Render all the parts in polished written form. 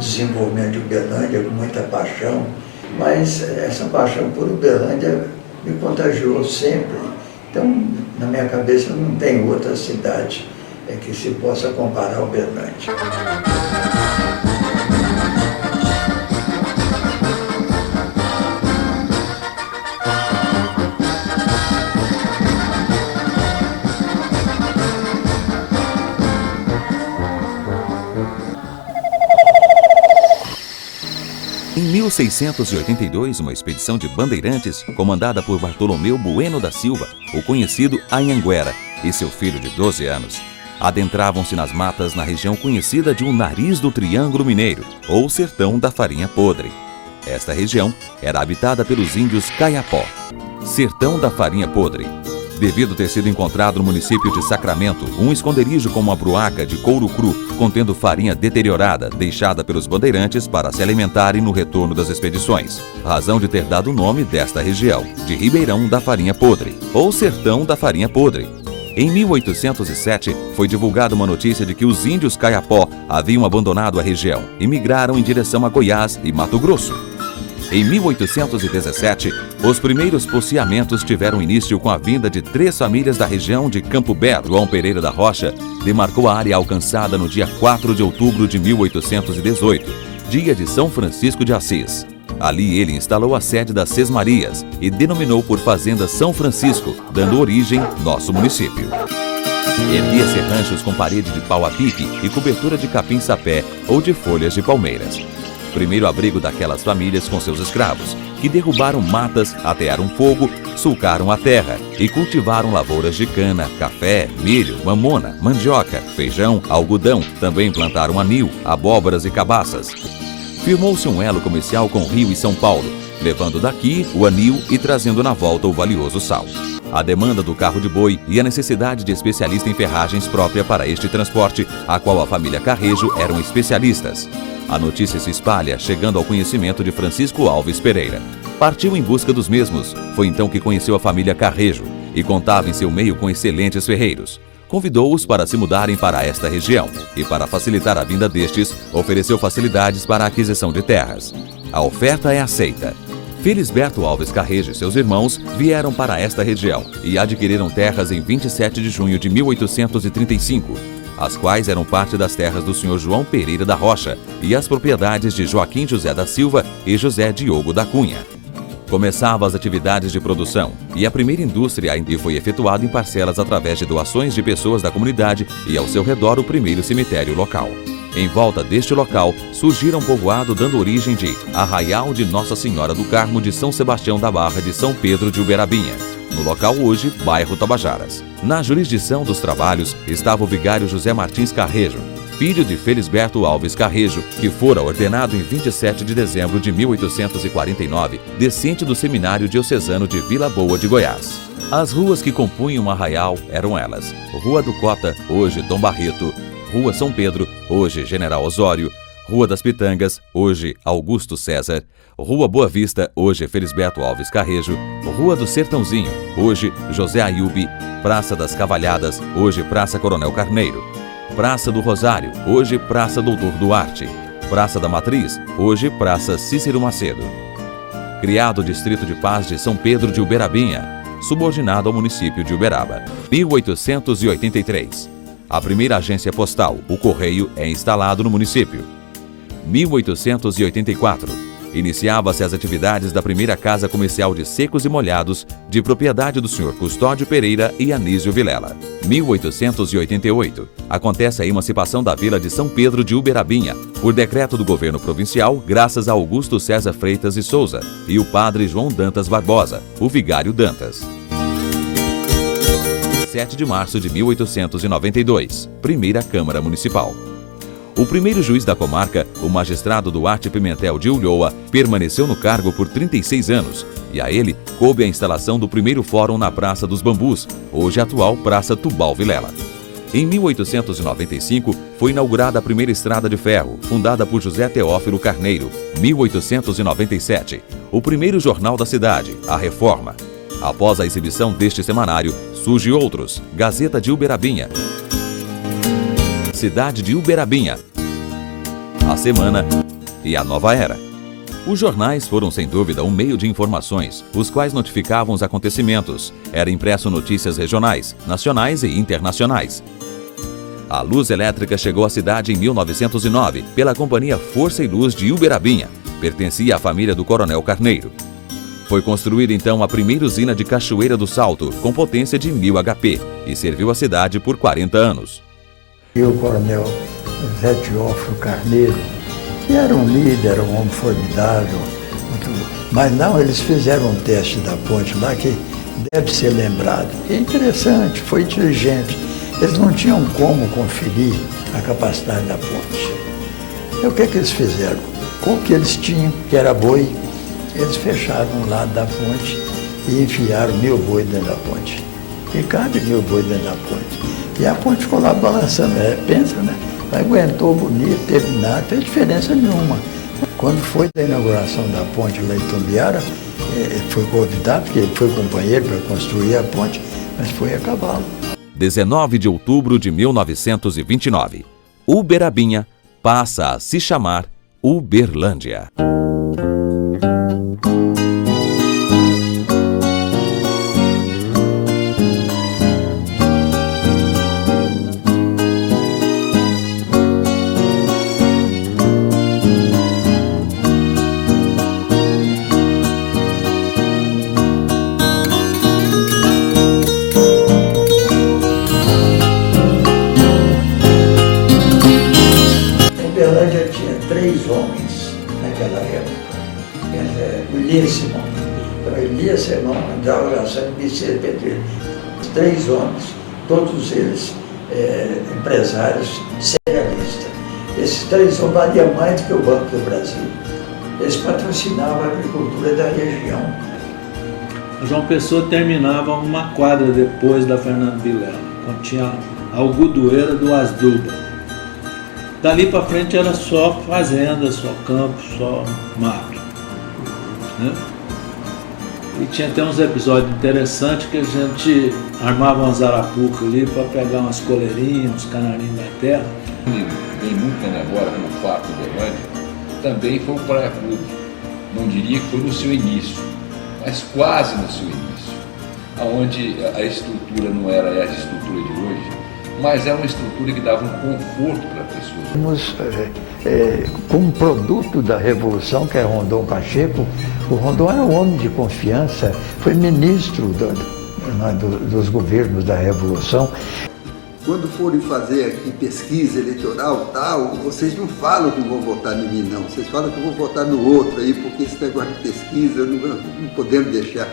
desenvolvimento de Uberlândia com muita paixão, mas essa paixão por Uberlândia me contagiou sempre. Então, na minha cabeça, não tem outra cidade que se possa comparar a Uberlândia. Em 1682, uma expedição de bandeirantes, comandada por Bartolomeu Bueno da Silva, o conhecido Anhanguera, e seu filho de 12 anos, adentravam-se nas matas na região conhecida de o Nariz do Triângulo Mineiro, ou Sertão da Farinha Podre. Esta região era habitada pelos índios Caiapó. Sertão da Farinha Podre. Devido ter sido encontrado no município de Sacramento um esconderijo com uma bruaca de couro cru contendo farinha deteriorada deixada pelos bandeirantes para se alimentarem no retorno das expedições, razão de ter dado o nome desta região, de Ribeirão da Farinha Podre, ou Sertão da Farinha Podre. Em 1807, foi divulgada uma notícia de que os índios Caiapó haviam abandonado a região e migraram em direção a Goiás e Mato Grosso. Em 1817, os primeiros poceamentos tiveram início com a vinda de 3 famílias da região de Campo Belo. João Pereira da Rocha demarcou a área alcançada no dia 4 de outubro de 1818, dia de São Francisco de Assis. Ali ele instalou a sede das Sesmarias e denominou por Fazenda São Francisco, dando origem ao nosso município. Erguia-se ranchos com parede de pau a pique e cobertura de capim-sapé ou de folhas de palmeiras. Primeiro abrigo daquelas famílias com seus escravos, que derrubaram matas, atearam fogo, sulcaram a terra e cultivaram lavouras de cana, café, milho, mamona, mandioca, feijão, algodão, também plantaram anil, abóboras e cabaças. Firmou-se um elo comercial com Rio e São Paulo, levando daqui o anil e trazendo na volta o valioso sal. A demanda do carro de boi e a necessidade de especialista em ferragens própria para este transporte, a qual a família Carrejo eram especialistas. A notícia se espalha, chegando ao conhecimento de Francisco Alves Pereira. Partiu em busca dos mesmos. Foi então que conheceu a família Carrejo e contava em seu meio com excelentes ferreiros. Convidou-os para se mudarem para esta região e, para facilitar a vinda destes, ofereceu facilidades para a aquisição de terras. A oferta é aceita. Felisberto Alves Carrejo e seus irmãos vieram para esta região e adquiriram terras em 27 de junho de 1835. As quais eram parte das terras do senhor João Pereira da Rocha e as propriedades de Joaquim José da Silva e José Diogo da Cunha. Começavam as atividades de produção e a primeira indústria ainda foi efetuada em parcelas através de doações de pessoas da comunidade e ao seu redor o primeiro cemitério local. Em volta deste local surgiram um povoado dando origem de Arraial de Nossa Senhora do Carmo de São Sebastião da Barra de São Pedro de Uberabinha. No local hoje, bairro Tabajaras. Na jurisdição dos trabalhos estava o vigário José Martins Carrejo, filho de Felisberto Alves Carrejo, que fora ordenado em 27 de dezembro de 1849, decente do Seminário Diocesano de Vila Boa de Goiás. As ruas que compunham o arraial eram elas: Rua do Cota, hoje Dom Barreto, Rua São Pedro, hoje General Osório, Rua das Pitangas, hoje Augusto César, Rua Boa Vista, hoje Felisberto Alves Carrejo, Rua do Sertãozinho, hoje José Ayubi, Praça das Cavalhadas, hoje Praça Coronel Carneiro, Praça do Rosário, hoje Praça Doutor Duarte, Praça da Matriz, hoje Praça Cícero Macedo. Criado o Distrito de Paz de São Pedro de Uberabinha, subordinado ao município de Uberaba. 1883. A primeira agência postal, o Correio, é instalado no município. 1884. Iniciava-se as atividades da primeira casa comercial de secos e molhados, de propriedade do Sr. Custódio Pereira e Anísio Vilela. 1888. Acontece a emancipação da vila de São Pedro de Uberabinha, por decreto do governo provincial, graças a Augusto César Freitas e Souza e o padre João Dantas Barbosa, o vigário Dantas. 7 de março de 1892. Primeira Câmara Municipal. O primeiro juiz da comarca, o magistrado Duarte Pimentel de Ulloa, permaneceu no cargo por 36 anos e a ele coube a instalação do primeiro fórum na Praça dos Bambus, hoje atual Praça Tubal Vilela. Em 1895, foi inaugurada a primeira estrada de ferro, fundada por José Teófilo Carneiro. 1897, o primeiro jornal da cidade, A Reforma. Após a exibição deste semanário, surge outros, Gazeta de Uberabinha, Cidade de Uberabinha, A Semana, e A Nova Era. Os jornais foram sem dúvida um meio de informações, os quais notificavam os acontecimentos. Era impresso notícias regionais, nacionais e internacionais. A luz elétrica chegou à cidade em 1909 pela Companhia Força e Luz de Uberabinha. Pertencia à família do Coronel Carneiro. Foi construída então a primeira usina de Cachoeira do Salto, com potência de 1000 HP, e serviu a cidade por 40 anos. E o Coronel Zé Teófilo Carneiro, que era um líder, era um homem formidável, mas não, eles fizeram um teste da ponte lá que deve ser lembrado. É interessante, foi inteligente. Eles não tinham como conferir a capacidade da ponte. E o que eles fizeram? Com o que eles tinham, que era boi, eles fecharam um lado da ponte e enfiaram 1000 boi dentro da ponte. E cabe 1000 boi dentro da ponte. E a ponte ficou lá balançando, pensa, né? Aguentou bonito, teve nada, não fez diferença nenhuma. Quando foi da inauguração da ponte lá em Itumbiara, foi convidado, porque ele foi companheiro para construir a ponte, mas foi a cavalo. 19 de outubro de 1929. Uberabinha passa a se chamar Uberlândia. Uberlândia tinha 3 homens naquela época. O Elias Simão. Então, Elias Simão, André Lassana e Vicente Pedreiro. 3 homens, todos eles empresários cerealistas. Esses 3 homens valiam mais do que o Banco do Brasil. Eles patrocinavam a agricultura da região. João Pessoa terminava uma quadra depois da Fernando Vilela, quando tinha a Algodoeira do Asdrubal. Dali para frente era só fazenda, só campo, só mato. Né? E tinha até uns episódios interessantes que a gente armava umas arapucas ali para pegar umas coleirinhas, uns canarinhos da terra. Vem muito na memória como fato de Uberlândia, também foi o Praia Clube. Não diria que foi no seu início, mas quase no seu início, onde a estrutura não era a estrutura de hoje, mas é uma estrutura que dava um conforto para as pessoas. Como produto da Revolução, que era Rondon Pacheco, o Rondon era um homem de confiança, foi ministro dos governos da Revolução. Quando forem fazer aqui pesquisa eleitoral tal, vocês não falam que vão votar em mim, não. Vocês falam que vão votar no outro aí, porque esse negócio de pesquisa não podemos deixar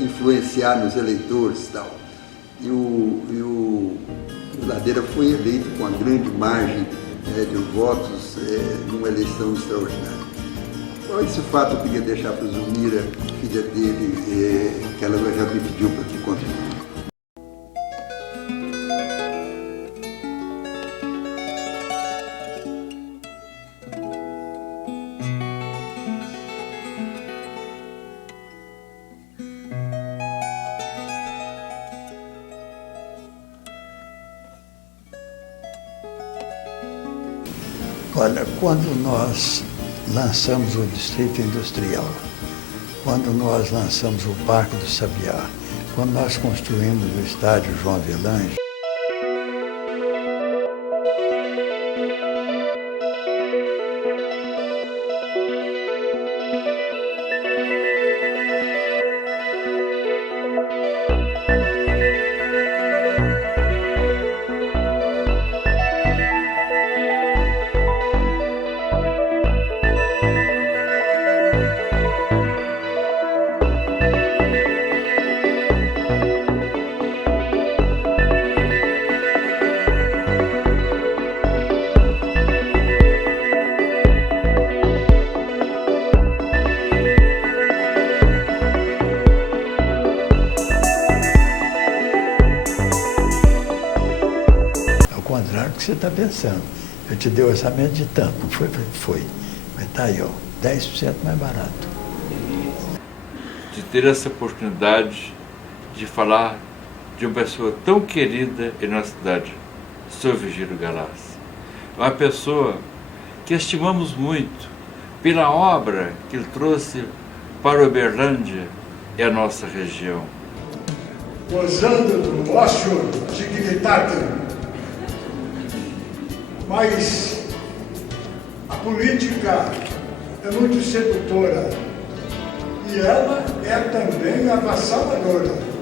influenciar nos eleitores e tal. E o Ladeira foi eleito com uma grande margem de votos numa eleição extraordinária. Então, esse fato eu queria deixar para a Zulmira, filha dele, que ela já me pediu para te contar. Olha, quando nós lançamos o Distrito Industrial, quando nós lançamos o Parque do Sabiá, quando nós construímos o estádio João Avelange, que você está pensando. Eu te dei orçamento de tanto, não foi? Foi. Mas está aí, ó, 10% mais barato. De ter essa oportunidade de falar de uma pessoa tão querida em nossa cidade, Sr. Virgílio Galaz. Uma pessoa que estimamos muito pela obra que ele trouxe para Uberlândia e a nossa região. Gozando do ócio dignitatem, mas a política é muito sedutora e ela é também avassaladora.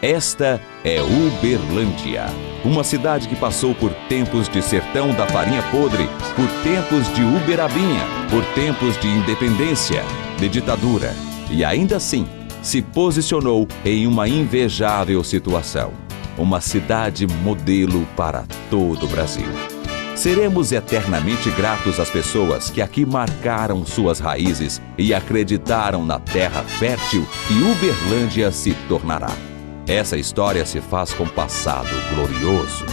Esta é Uberlândia, uma cidade que passou por tempos de sertão da farinha podre, por tempos de Uberabinha, por tempos de independência, de ditadura, e ainda assim se posicionou em uma invejável situação. Uma cidade modelo para todo o Brasil. Seremos eternamente gratos às pessoas que aqui marcaram suas raízes e acreditaram na terra fértil que Uberlândia se tornará. Essa história se faz com passado glorioso,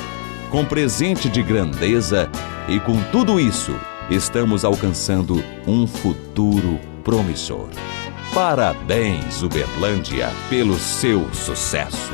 com presente de grandeza e com tudo isso, estamos alcançando um futuro promissor. Parabéns, Uberlândia, pelo seu sucesso!